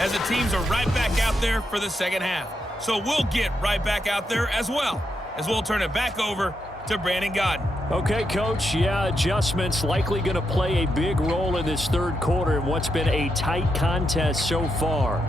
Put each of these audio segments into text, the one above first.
as the teams are right back out there for the second half. So we'll get right back out there as well, as we'll turn it back over to Brandon Godden. Okay, Coach. Yeah, adjustments likely going to play a big role in this third quarter in what's been a tight contest so far.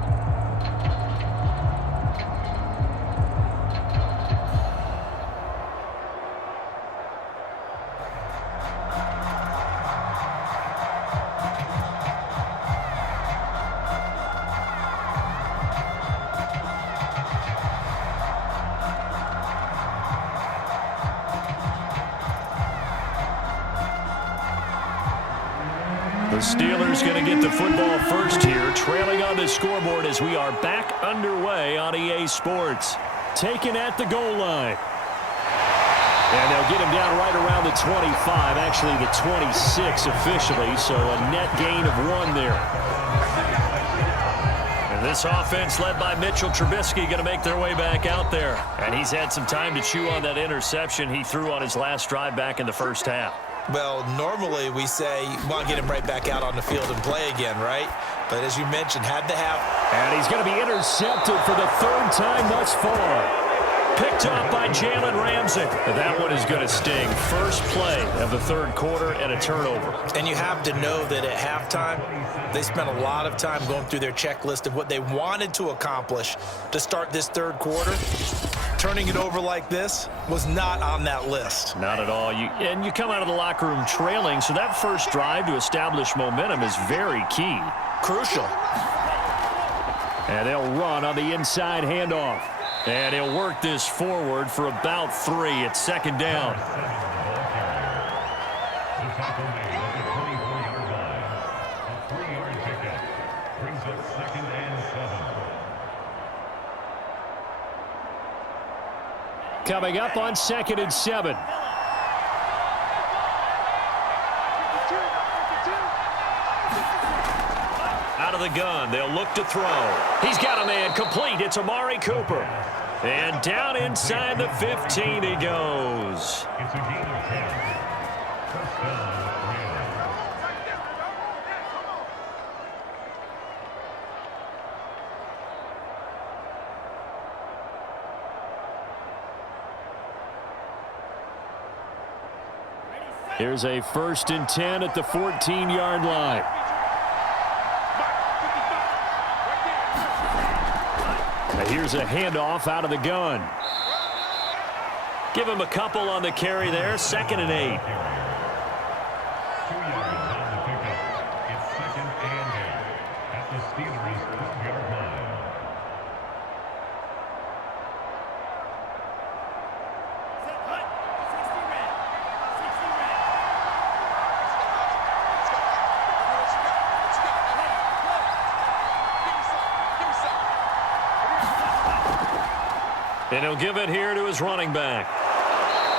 The Steelers going to get the football first here, trailing on the scoreboard as we are back underway on EA Sports. Taken at the goal line. And they'll get him down right around the 25, actually the 26 officially, so a net gain of 1 there. And this offense led by Mitchell Trubisky going to make their way back out there. And he's had some time to chew on that interception he threw on his last drive back in the first half. Well, normally we say you want to get him right back out on the field and play again, right? But as you mentioned, had to have. And he's going to be intercepted for the 3rd time thus far. Picked up by Jalen Ramsey. That one is going to sting. First play of the 3rd quarter and a turnover. And you have to know that at halftime, they spent a lot of time going through their checklist of what they wanted to accomplish to start this 3rd quarter. Turning it over like this was not on that list. Not at all. And you come out of the locker room trailing, so that first drive to establish momentum is very key. Crucial. And they'll run on the inside handoff. And he'll work this forward for about 3 at 2nd down. Coming up on 2nd and 7. Out of the gun, they'll look to throw. He's got a man complete. It's Amari Cooper. And down inside the 15 he goes. It's a gain of 10. Here's a 1st and 10 at the 14-yard line. Here's a handoff out of the gun. Give him a couple on the carry there. 2nd and 8. 2 yards on the pickup. It's 2nd and 8 at the Steelers' 12-yard line. And he'll give it here to his running back.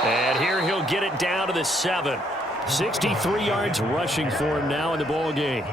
And here he'll get it down to the 7. 63 yards rushing for him now in the ball game.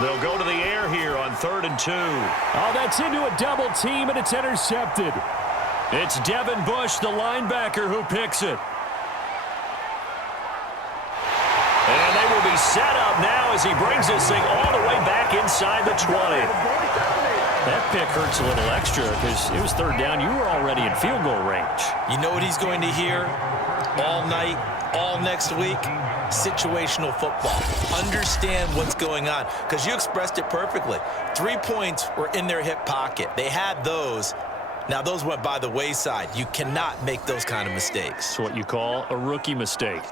They'll go to the air here on 3rd and 2. Oh, that's into a double team, and it's intercepted. It's Devin Bush, the linebacker, who picks it. And they will be set up now as he brings this thing all the way back inside the 20. That pick hurts a little extra because it was 3rd down. You were already in field goal range. You know what he's going to hear all night, all next week? Situational football. Understand what's going on, because you expressed it perfectly. 3 points were in their hip pocket. They had those. Now those went by the wayside. You cannot make those kind of mistakes. It's what you call a rookie mistake.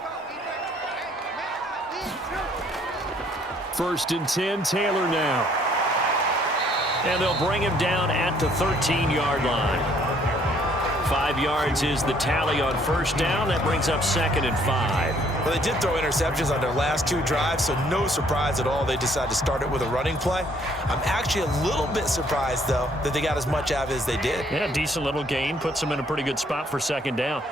1st and 10, Taylor now. And they'll bring him down at the 13-yard line. 5 yards is the tally on first down. That brings up 2nd and 5. Well, they did throw interceptions on their last 2 drives, so no surprise at all they decided to start it with a running play. I'm actually a little bit surprised, though, that they got as much out of it as they did. Yeah, decent little gain. Puts them in a pretty good spot for 2nd down.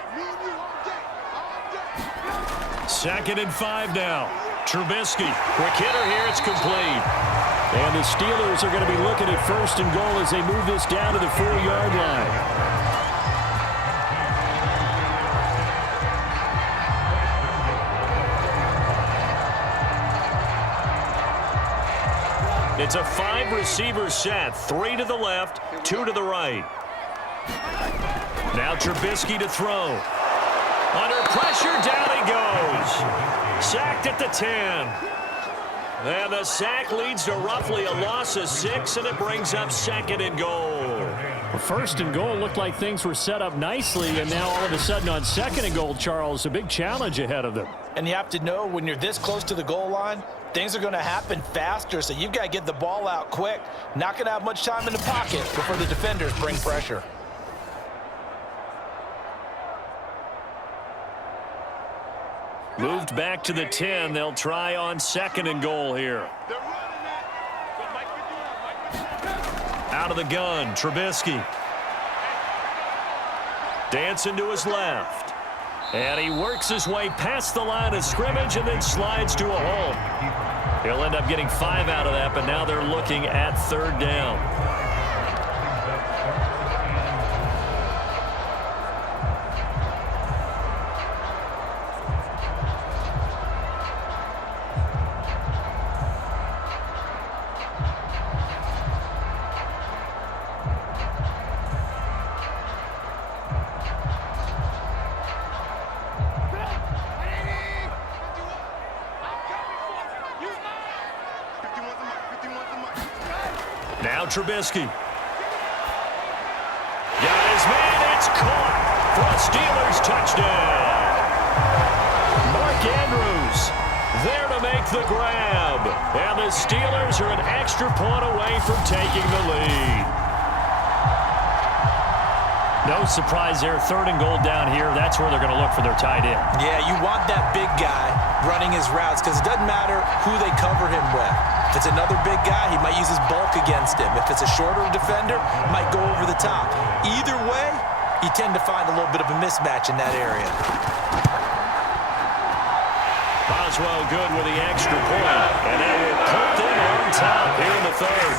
2nd and 5 now. Trubisky, quick hitter here, it's complete. And the Steelers are going to be looking at 1st and goal as they move this down to the 4-yard line. It's a 5-receiver set, 3 to the left, 2 to the right. Now Trubisky to throw. Under pressure, down he goes. Sacked at the 10. And the sack leads to roughly a loss of 6, and it brings up 2nd and goal. Well, 1st and goal looked like things were set up nicely, and now all of a sudden on 2nd and goal, Charles, a big challenge ahead of them. And you have to know when you're this close to the goal line, things are going to happen faster, so you've got to get the ball out quick. Not going to have much time in the pocket before the defenders bring pressure. Moved back to the 10. They'll try on 2nd and goal here. Out of the gun, Trubisky. Dancing to his left. And he works his way past the line of scrimmage and then slides to a hole. He'll end up getting 5 out of that, but now they're looking at 3rd down. Now Trubisky. Got his man. It's caught for a Steelers touchdown. Mark Andrews there to make the grab. And the Steelers are an extra point away from taking the lead. No surprise there. 3rd and goal down here. That's where they're going to look for their tight end. Yeah, you want that big guy running his routes because it doesn't matter who they cover him with. If it's another big guy, he might use his bulk against him. If it's a shorter defender, he might go over the top. Either way, you tend to find a little bit of a mismatch in that area. Boswell good with the extra point, and that will put them on top here in the 3rd.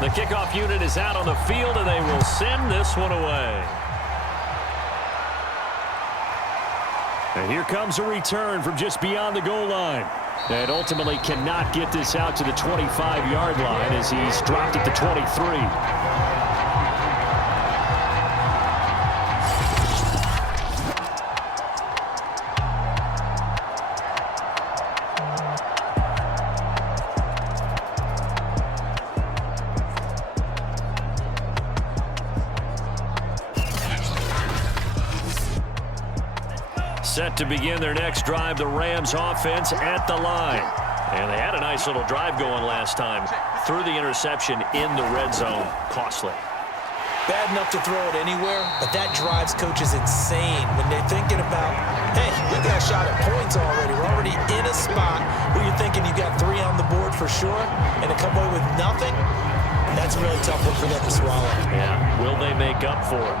The kickoff unit is out on the field, and they will send this one away. And here comes a return from just beyond the goal line. And ultimately cannot get this out to the 25-yard line as he's dropped at the 23. Set to begin their next drive, the Rams offense at the line. And they had a nice little drive going last time. Threw the interception in the red zone. Costly. Bad enough to throw it anywhere, but that drives coaches insane when they're thinking about, hey, we got a shot at points already. We're already in a spot where you're thinking you got 3 on the board for sure, and to come away with nothing, that's a really tough one for them to swallow. Yeah, will they make up for it?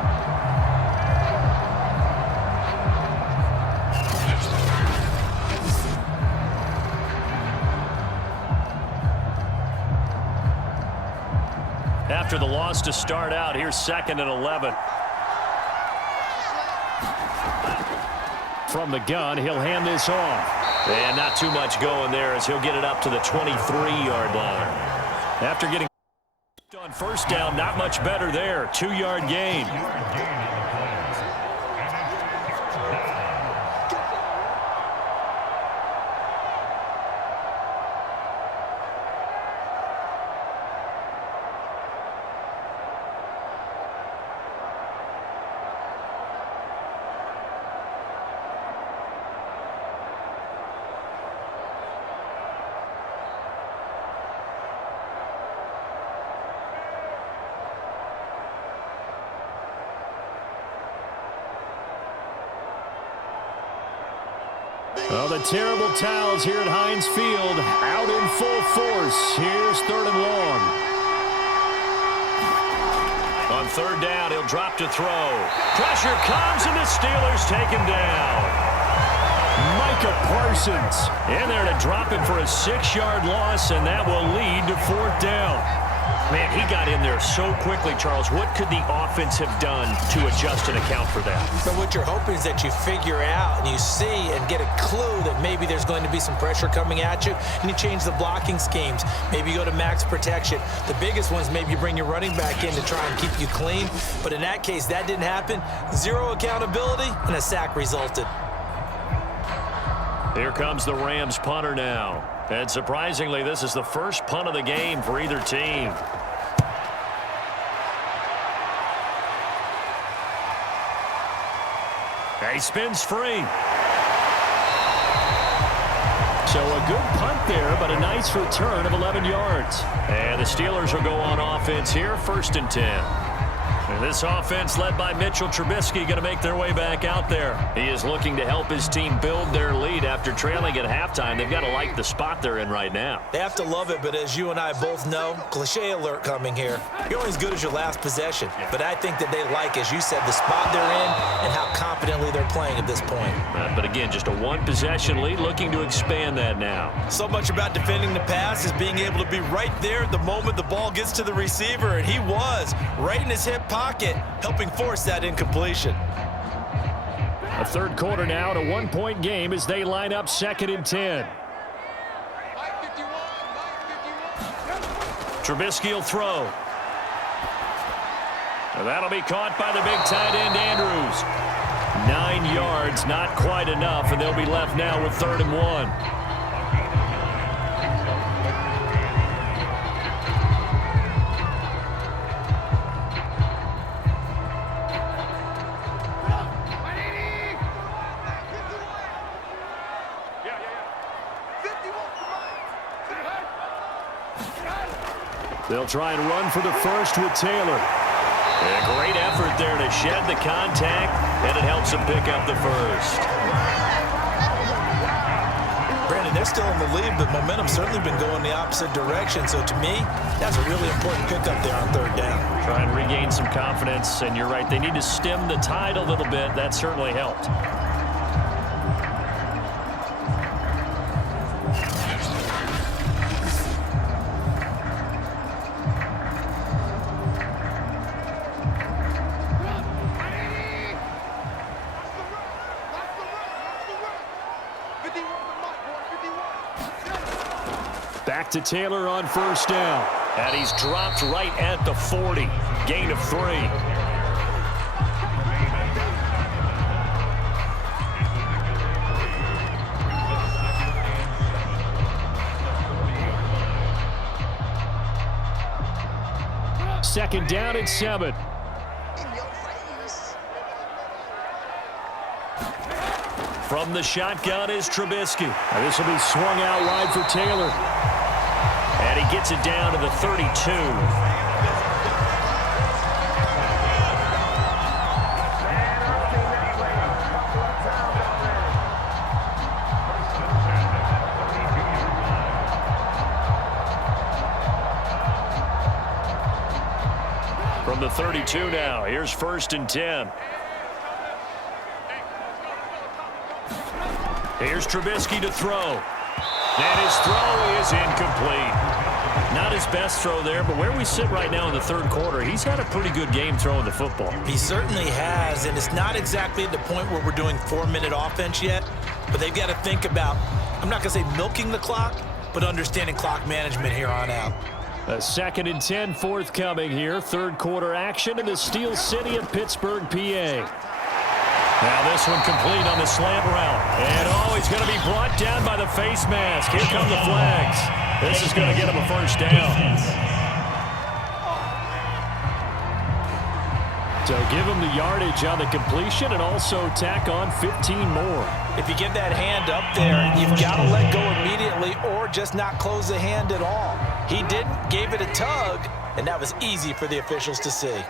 After the loss to start out, here's 2nd and 11. From the gun, he'll hand this off. And not too much going there as he'll get it up to the 23-yard line. After getting on On first down, not much better there. 2-yard gain. Well, the terrible towels here at Heinz Field out in full force. Here's 3rd and long. On 3rd down, he'll drop to throw. Pressure comes, and the Steelers take him down. Micah Parsons in there to drop it for a 6-yard loss, and that will lead to 4th down. Man, he got in there so quickly, Charles. What could the offense have done to adjust and account for that? So what you're hoping is that you figure out and you see and get a clue that maybe there's going to be some pressure coming at you, and you change the blocking schemes. Maybe you go to max protection. The biggest ones, maybe you bring your running back in to try and keep you clean. But in that case, that didn't happen. 0 accountability, and a sack resulted. Here comes the Rams punter now. And surprisingly, this is the first punt of the game for either team. He spins free. So a good punt there, but a nice return of 11 yards. And the Steelers will go on offense here, 1st and 10. And this offense led by Mitchell Trubisky going to make their way back out there. He is looking to help his team build their lead after trailing at halftime. They've got to like the spot they're in right now. They have to love it, but as you and I both know, cliche alert coming here. You're only as good as your last possession. But I think that they like, as you said, the spot they're in and how confidently they're playing at this point. But again, just a 1-possession lead, looking to expand that now. So much about defending the pass is being able to be right there at the moment the ball gets to the receiver, and he was right in his hip pocket, helping force that incompletion. A 3rd quarter now, and a 1-point game as they line up 2nd and 10. Trubisky will throw. And that'll be caught by the big tight end, Andrews. 9 yards, not quite enough, and they'll be left now with 3rd and 1. They'll try and run for the first with Taylor. And a great effort there to shed the contact, and it helps him pick up the first. Brandon, they're still in the lead, but momentum's certainly been going the opposite direction. So to me, that's a really important pickup there on 3rd down. Try and regain some confidence, and you're right, they need to stem the tide a little bit. That certainly helped. Back to Taylor on 1st down. And he's dropped right at the 40. Gain of 3. Second down and 7. From the shotgun is Trubisky. Now this will be swung out wide for Taylor. And he gets it down to the 32. From the 32 now, here's 1st and 10. Here's Trubisky to throw. And his throw is incomplete. Not his best throw there, but where we sit right now in the 3rd quarter, he's had a pretty good game throwing the football. He certainly has, and it's not exactly at the point where we're doing 4-minute offense yet, but they've got to think about, I'm not going to say milking the clock, but understanding clock management here on out. A 2nd and 10 forthcoming here. Third quarter action in the Steel City of Pittsburgh, PA. Now this one complete on the slant route. And he's going to be brought down by the face mask. Here come the flags. This is going to get him a first down. So give him the yardage on the completion and also tack on 15 more. If you give that hand up there, you've got to let go immediately or just not close the hand at all. He didn't, gave it a tug, and that was easy for the officials to see.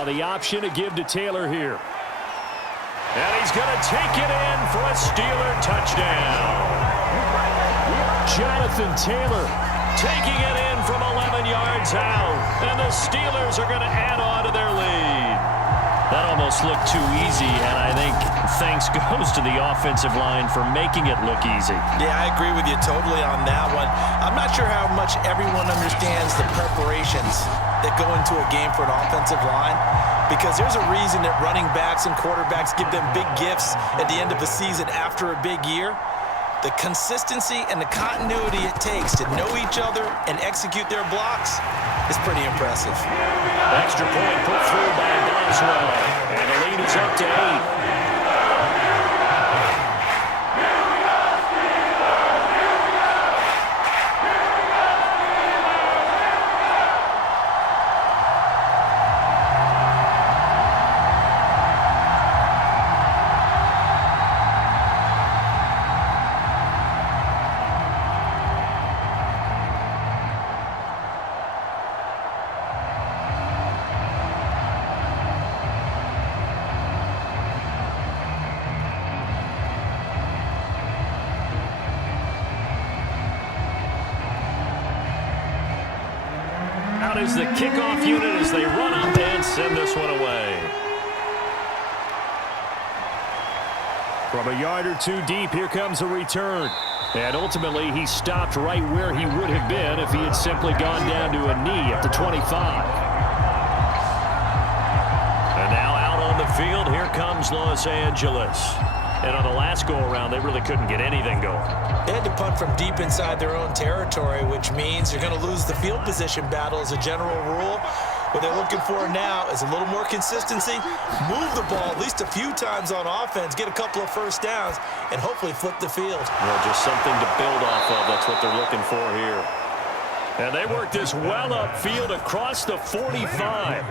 The option to give to Taylor here. And he's going to take it in for a Steeler touchdown. Jonathan Taylor taking it in from 11 yards out. And the Steelers are going to add on to their lead. That almost looked too easy, and I think thanks goes to the offensive line for making it look easy. Yeah, I agree with you totally on that one. I'm not sure how much everyone understands the preparations that go into a game for an offensive line, because there's a reason that running backs and quarterbacks give them big gifts at the end of the season after a big year. The consistency and the continuity it takes to know each other and execute their blocks is pretty impressive. Extra point put through by Boswell, and the lead is up to 8. Is the kickoff unit as they run up and send this one away. From a yard or two deep, here comes a return. And ultimately, he stopped right where he would have been if he had simply gone down to a knee at the 25. And now out on the field, here comes Los Angeles. And on the last go-around, they really couldn't get anything going. They had to punt from deep inside their own territory, which means you're going to lose the field position battle as a general rule. What they're looking for now is a little more consistency, move the ball at least a few times on offense, get a couple of first downs, and hopefully flip the field. Well, just something to build off of. That's what they're looking for here. And they work this well upfield across the 45.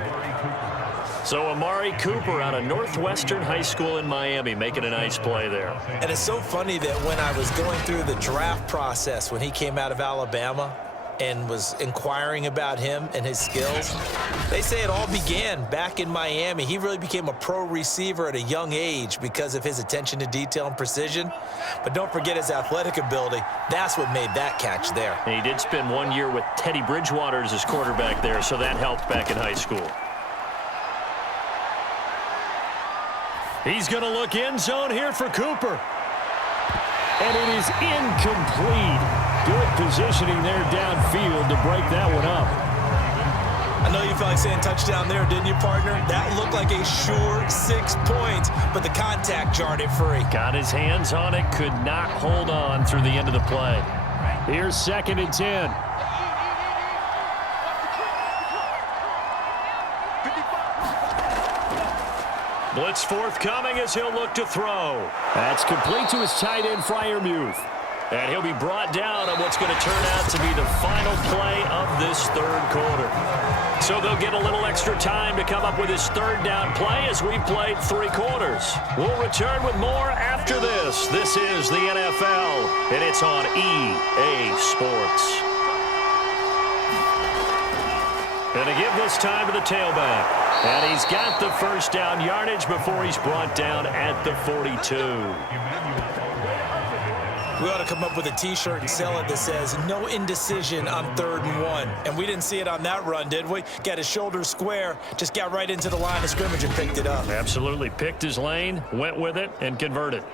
So Amari Cooper out of Northwestern High School in Miami making a nice play there. And it's so funny that when I was going through the draft process when he came out of Alabama and was inquiring about him and his skills, they say it all began back in Miami. He really became a pro receiver at a young age because of his attention to detail and precision. But don't forget his athletic ability. That's what made that catch there. And he did spend 1 year with Teddy Bridgewater as his quarterback there, so that helped back in high school. He's going to look end zone here for Cooper. And it is incomplete. Good positioning there downfield to break that one up. I know you felt like saying touchdown there, didn't you, partner? That looked like a sure 6 points, but the contact jarred it free. Got his hands on it, could not hold on through the end of the play. Here's 2nd and 10. Blitz forthcoming as he'll look to throw. That's complete to his tight end, Freiermuth. And he'll be brought down on what's going to turn out to be the final play of this third quarter. So they'll get a little extra time to come up with his third down play as we've played 3 quarters. We'll return with more after this. This is the NFL, and it's on EA Sports. And to give this time to the tailback. And he's got the first down yardage before he's brought down at the 42. We ought to come up with a T-shirt and sell it that says, no indecision on 3rd and 1. And we didn't see it on that run, did we? Got his shoulders square, just got right into the line of scrimmage and picked it up. Absolutely. Picked his lane, went with it, and converted.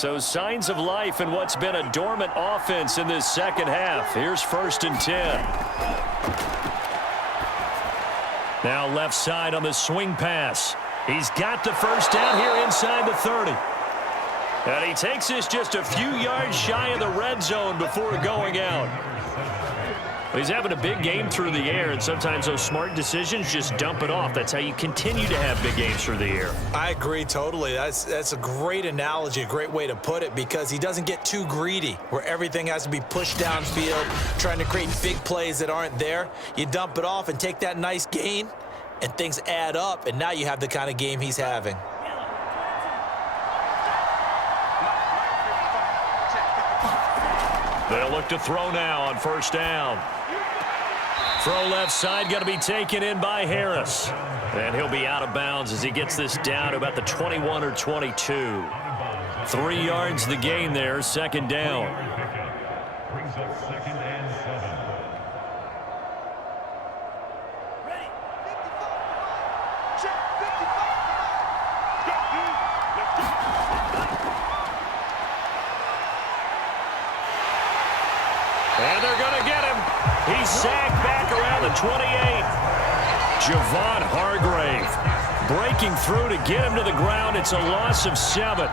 So signs of life in what's been a dormant offense in this second half. Here's 1st and 10. Now left side on the swing pass. He's got the first down here inside the 30. And he takes this just a few yards shy of the red zone before going out. He's having a big game through the air, and sometimes those smart decisions just dump it off. That's how you continue to have big games through the air. I agree totally. That's a great analogy, a great way to put it, because he doesn't get too greedy where everything has to be pushed downfield, trying to create big plays that aren't there. You dump it off and take that nice gain, and things add up, and now you have the kind of game he's having. They'll look to throw now on 1st down. Throw left side, going to be taken in by Harris. And he'll be out of bounds as he gets this down to about the 21 or 22. 3 yards the gain there, 2nd down. Brings up 2nd and 7. And they're going to get him. He's sacked back around the 28. Javon Hargrave breaking through to get him to the ground. It's a loss of 7.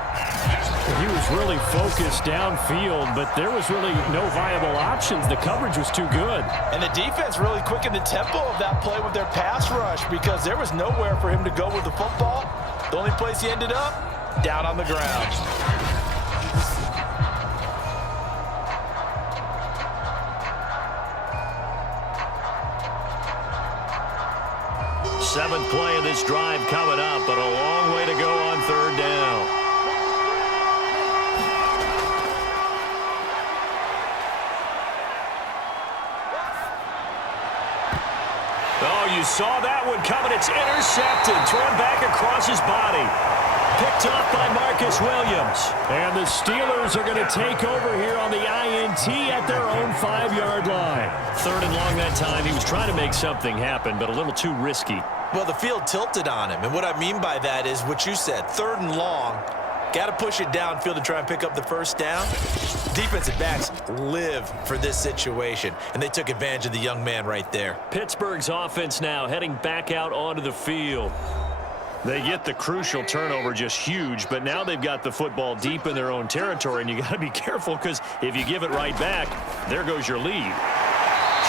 He was really focused downfield, but there was really no viable options. The coverage was too good. And the defense really quickened the tempo of that play with their pass rush, because there was nowhere for him to go with the football. The only place he ended up, down on the ground. Seventh play of this drive coming up, but a long way to go on 3rd down. Oh, you saw that one coming. It's intercepted, thrown back across his body. Picked off by Marcus Williams. And the Steelers are going to take over here on the INT at their own 5-yard line. 3rd and long that time. He was trying to make something happen, but a little too risky. Well, the field tilted on him, and what I mean by that is what you said, 3rd and long. Got to push it downfield to try and pick up the 1st down. Defensive backs live for this situation, and they took advantage of the young man right there. Pittsburgh's offense now heading back out onto the field. They get the crucial turnover, just huge, but now they've got the football deep in their own territory, and you got to be careful, because if you give it right back, there goes your lead.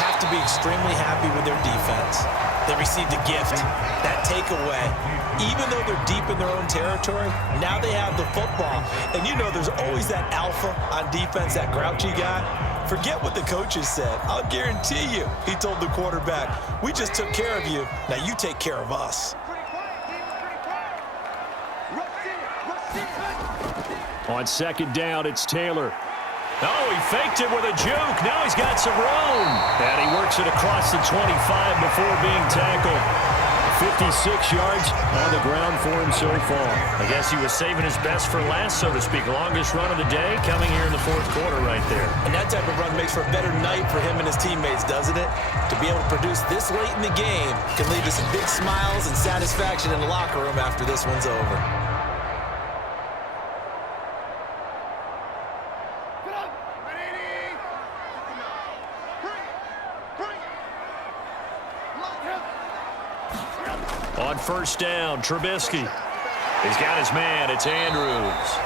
Have to be extremely happy with their defense. They received a gift, that takeaway. Even though they're deep in their own territory, now they have the football. And you know there's always that alpha on defense, that grouchy guy. Forget what the coaches said. I'll guarantee you, he told the quarterback, we just took care of you, now you take care of us. On 2nd down, it's Taylor. Oh, he faked it with a juke. Now he's got some room. And he works it across the 25 before being tackled. 56 yards on the ground for him so far. I guess he was saving his best for last, so to speak. Longest run of the day coming here in the 4th quarter right there. And that type of run makes for a better night for him and his teammates, doesn't it? To be able to produce this late in the game can lead to some big smiles and satisfaction in the locker room after this one's over. On 1st down, Trubisky. He's got his man. It's Andrews.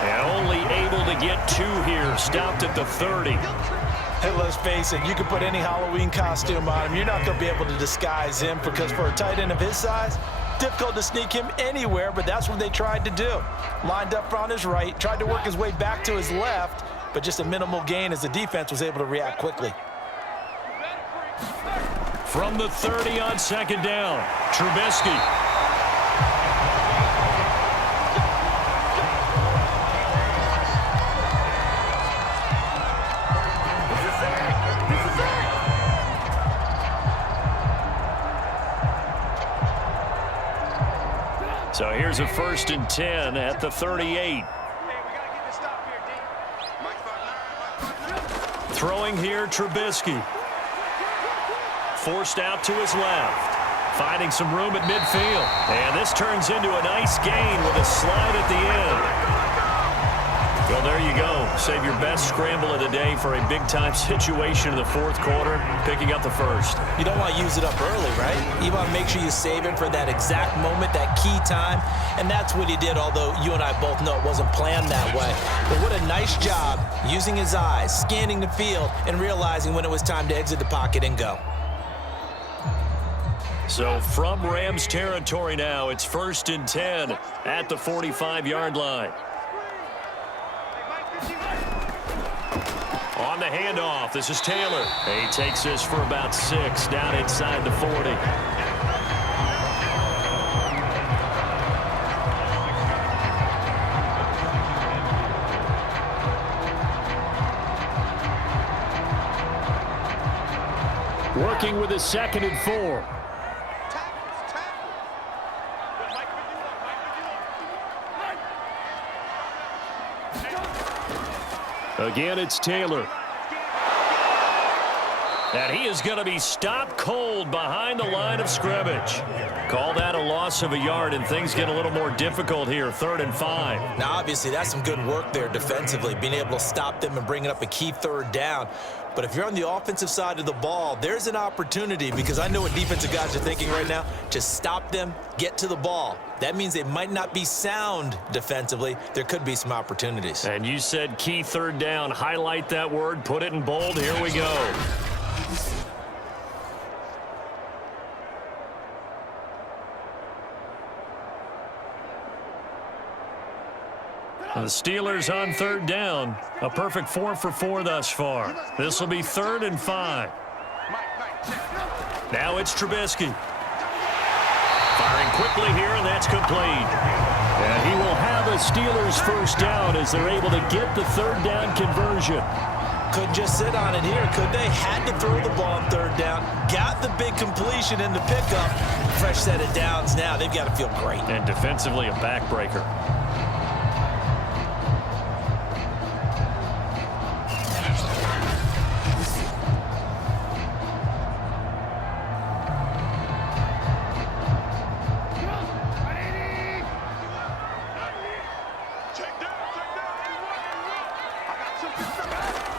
And only able to get 2 here. Stopped at the 30. Hey, let's face it, you can put any Halloween costume on him. You're not going to be able to disguise him, because for a tight end of his size, difficult to sneak him anywhere, but that's what they tried to do. Lined up on his right, tried to work his way back to his left, but just a minimal gain as the defense was able to react quickly. From the 30 on 2nd down, Trubisky. So here's a 1st and 10 at the 38. Throwing here, Trubisky. Forced out to his left. Finding some room at midfield. And this turns into a nice gain with a slide at the end. Well, there you go. Save your best scramble of the day for a big-time situation in the fourth quarter, picking up the first. You don't want to use it up early, right? You want to make sure you save it for that exact moment, that key time. And that's what he did, although you and I both know it wasn't planned that way. But what a nice job using his eyes, scanning the field, and realizing when it was time to exit the pocket and go. So from Rams territory now, it's 1st and 10 at the 45-yard line. On the handoff, this is Taylor. He takes this for about 6 down inside the 40. Working with a 2nd and 4. Again, it's Taylor. And he is going to be stopped cold behind the line of scrimmage. Call that a loss of a yard, and things get a little more difficult here, 3rd and 5. Now, obviously, that's some good work there defensively, being able to stop them and bringing up a key 3rd down. But if you're on the offensive side of the ball, there's an opportunity, because I know what defensive guys are thinking right now. Just stop them, get to the ball. That means they might not be sound defensively. There could be some opportunities. And you said key 3rd down. Highlight that word, put it in bold. Here we go. The Steelers on 3rd down. A perfect 4 for 4 thus far. This will be 3rd and 5. Now it's Trubisky. Firing quickly here, and that's complete. And he will have a Steelers 1st down as they're able to get the 3rd down conversion. Couldn't just sit on it here, could they? Had to throw the ball on 3rd down. Got the big completion in the pickup. Fresh set of downs now. They've got to feel great. And defensively, a backbreaker.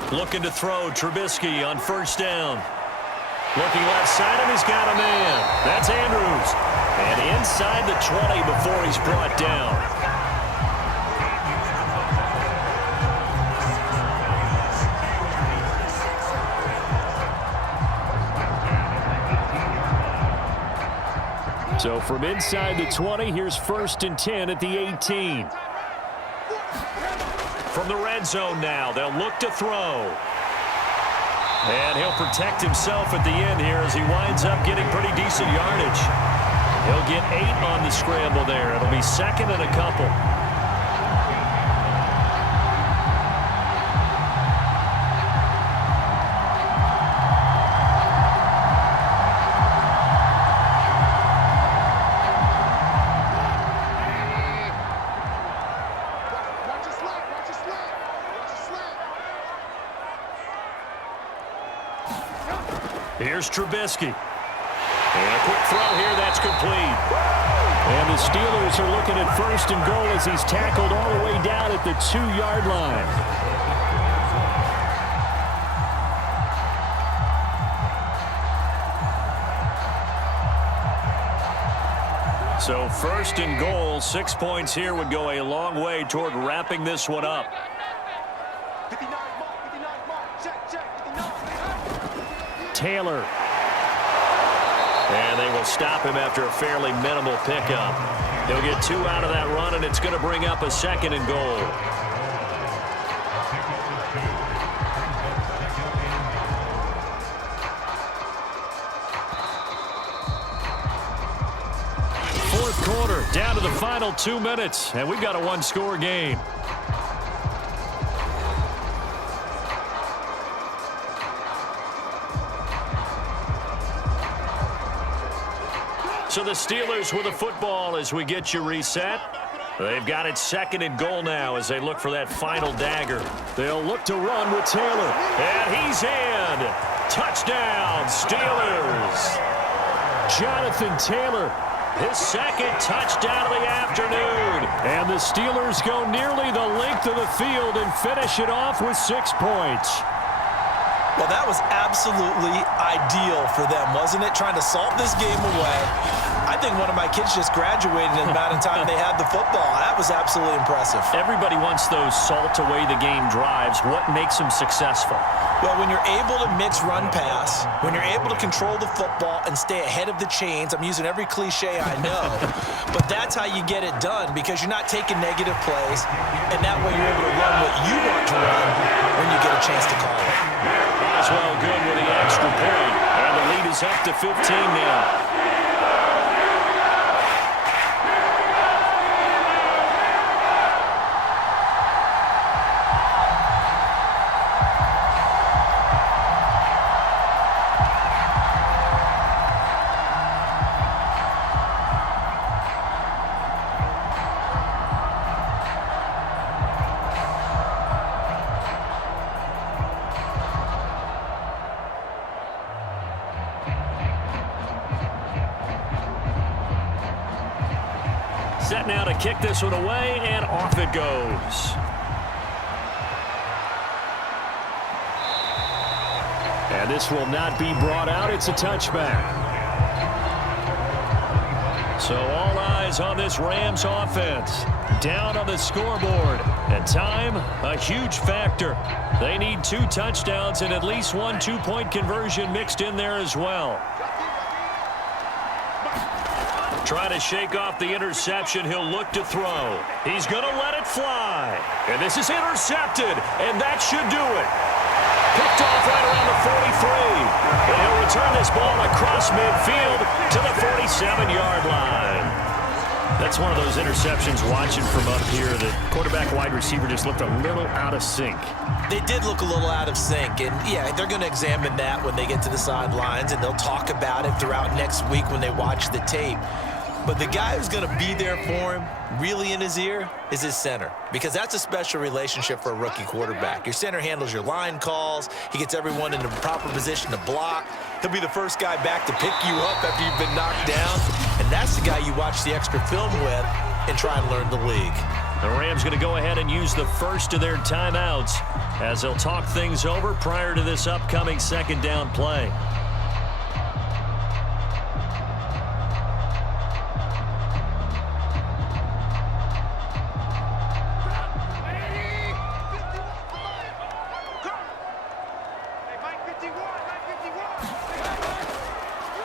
Looking to throw, Trubisky on 1st down. Looking left side, and he's got a man. That's Andrews. And inside the 20 before he's brought down. So from inside the 20, here's 1st and 10 at the 18. From the red zone now, they'll look to throw. And he'll protect himself at the end here as he winds up getting pretty decent yardage. He'll get 8 on the scramble there. It'll be 2nd and a couple. Here's Trubisky. And a quick throw here, that's complete. And the Steelers are looking at 1st and goal as he's tackled all the way down at the 2-yard line. So 1st and goal, 6 points here would go a long way toward wrapping this one up. Taylor. And they will stop him after a fairly minimal pickup. He'll get 2 out of that run, and it's going to bring up a 2nd and goal. Fourth quarter, down to the final 2 minutes, and we've got a 1-score game. So the Steelers with a football as we get you reset. They've got it 2nd and goal now as they look for that final dagger. They'll look to run with Taylor. And he's in. Touchdown, Steelers. Jonathan Taylor his second touchdown of the afternoon. And the Steelers go nearly the length of the field and finish it off with 6 points. Well, that was absolutely ideal for them, wasn't it? Trying to salt this game away. I think one of my kids just graduated in the amount of time they had the football. That was absolutely impressive. Everybody wants those salt-away-the-game drives. What makes them successful? Well, when you're able to mix run-pass, when you're able to control the football and stay ahead of the chains, I'm using every cliche I know, but that's how you get it done because you're not taking negative plays, and that way you're able to run what you want to run when you get a chance to call it. Well, good with the extra point, and the lead is up to 15 now. Set now to kick this one away, and off it goes. And this will not be brought out. It's a touchback. So all eyes on this Rams offense. Down on the scoreboard. And time, a huge factor. They need 2 touchdowns and at least 1 2-point conversion mixed in there as well. Trying to shake off the interception. He'll look to throw. He's going to let it fly. And this is intercepted. And that should do it. Picked off right around the 43. And he'll return this ball across midfield to the 47-yard line. That's one of those interceptions watching from up here. The quarterback wide receiver just looked a little out of sync. They did look a little out of sync, and yeah, they're going to examine that when they get to the sidelines, and they'll talk about it throughout next week when they watch the tape. But the guy who's going to be there for him, really in his ear, is his center. Because that's a special relationship for a rookie quarterback. Your center handles your line calls. He gets everyone in the proper position to block. He'll be the first guy back to pick you up after you've been knocked down. And that's the guy you watch the extra film with and try and learn the league. The Rams going to go ahead and use the first of their timeouts as they'll talk things over prior to this upcoming second down play.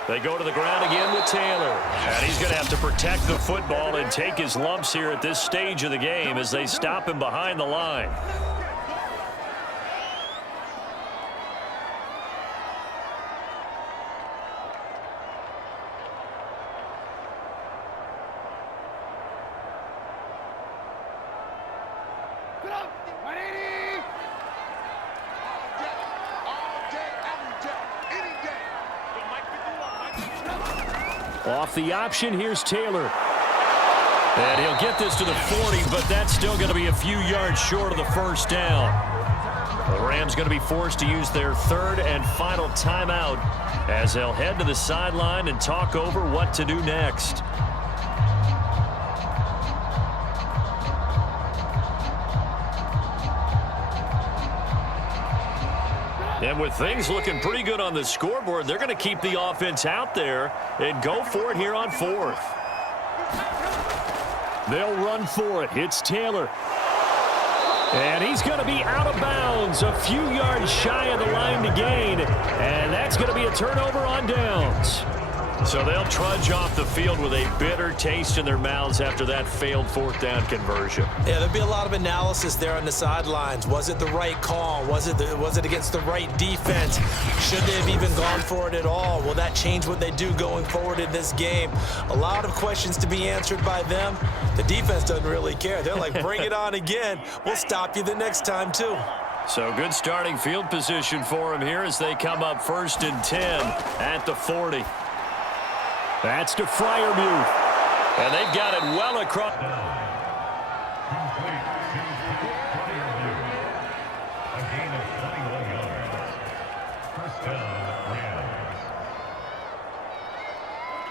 They go to the ground again with Taylor. And he's going to have to protect the football and take his lumps here at this stage of the game as they stop him behind the line. Off the option, here's Taylor. And he'll get this to the 40, but that's still going to be a few yards short of the first down. The Rams going to be forced to use their third and final timeout as they'll head to the sideline and talk over what to do next. And with things looking pretty good on the scoreboard, they're going to keep the offense out there and go for it here on 4th. They'll run for it. It's Taylor. And he's going to be out of bounds, a few yards shy of the line to gain. And that's going to be a turnover on downs. So they'll trudge off the field with a bitter taste in their mouths after that failed 4th down conversion. Yeah, there'll be a lot of analysis there on the sidelines. Was it the right call? Was it against the right defense? Should they have even gone for it at all? Will that change what they do going forward in this game? A lot of questions to be answered by them. The defense doesn't really care. They're like, bring it on again. We'll stop you the next time, too. So good starting field position for them here as they come up 1st and 10 at the 40. That's to Freiermuth. And they've got it well across. A gain of 21 yards. First down, Rams.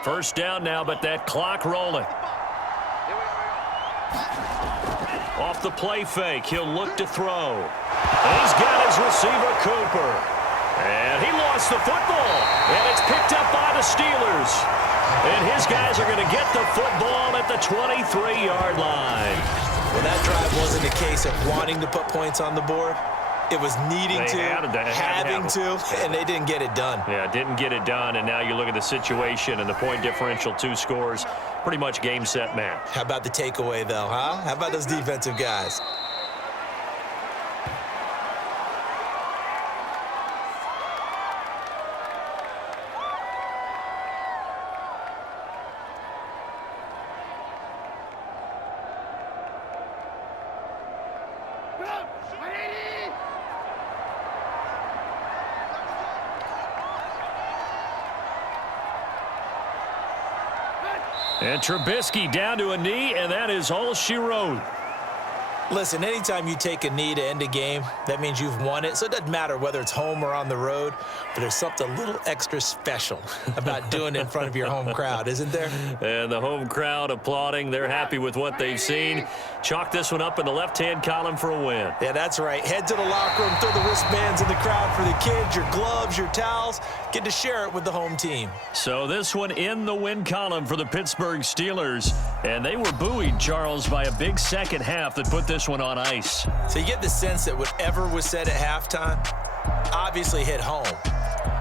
First down now, but that clock rolling. Off the play fake, he'll look to throw. He's got his receiver, Cooper. And he lost the football. And it's picked up by the Steelers. And his guys are going to get the football at the 23-yard line. Well, that drive wasn't a case of wanting to put points on the board. It was needing to, having to, and they didn't get it done. Yeah, didn't get it done, and now you look at the situation and the point differential, 2 scores, pretty much game, set, match. How about the takeaway, though, huh? How about those defensive guys? And Trubisky down to a knee, and that is all she wrote. Listen, anytime you take a knee to end a game, that means you've won it. So it doesn't matter whether it's home or on the road, but there's something a little extra special about doing it in front of your home crowd, isn't there? And the home crowd applauding. They're happy with what they've seen. Chalk this one up in the left-hand column for a win. Yeah, that's right. Head to the locker room, throw the wristbands in the crowd for the kids, your gloves, your towels. Get to share it with the home team. So this one in the win column for the Pittsburgh Steelers. And they were buoyed, Charles, by a big second half that put this one on ice. So you get the sense that whatever was said at halftime obviously hit home.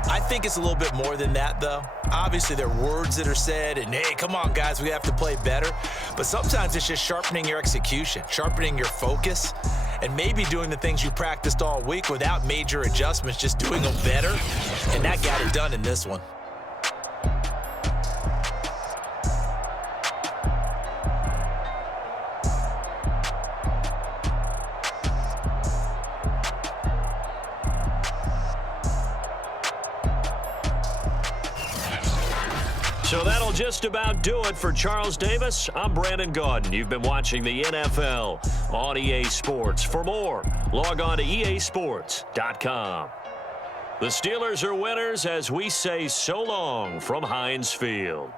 I think it's a little bit more than that, though. Obviously, there are words that are said, and, hey, come on, guys, we have to play better. But sometimes it's just sharpening your execution, sharpening your focus, and maybe doing the things you practiced all week without major adjustments, just doing them better. And that got it done in this one. So that'll just about do it for Charles Davis. I'm Brandon Gaudin. You've been watching the NFL on EA Sports. For more, log on to easports.com. The Steelers are winners as we say so long from Heinz Field.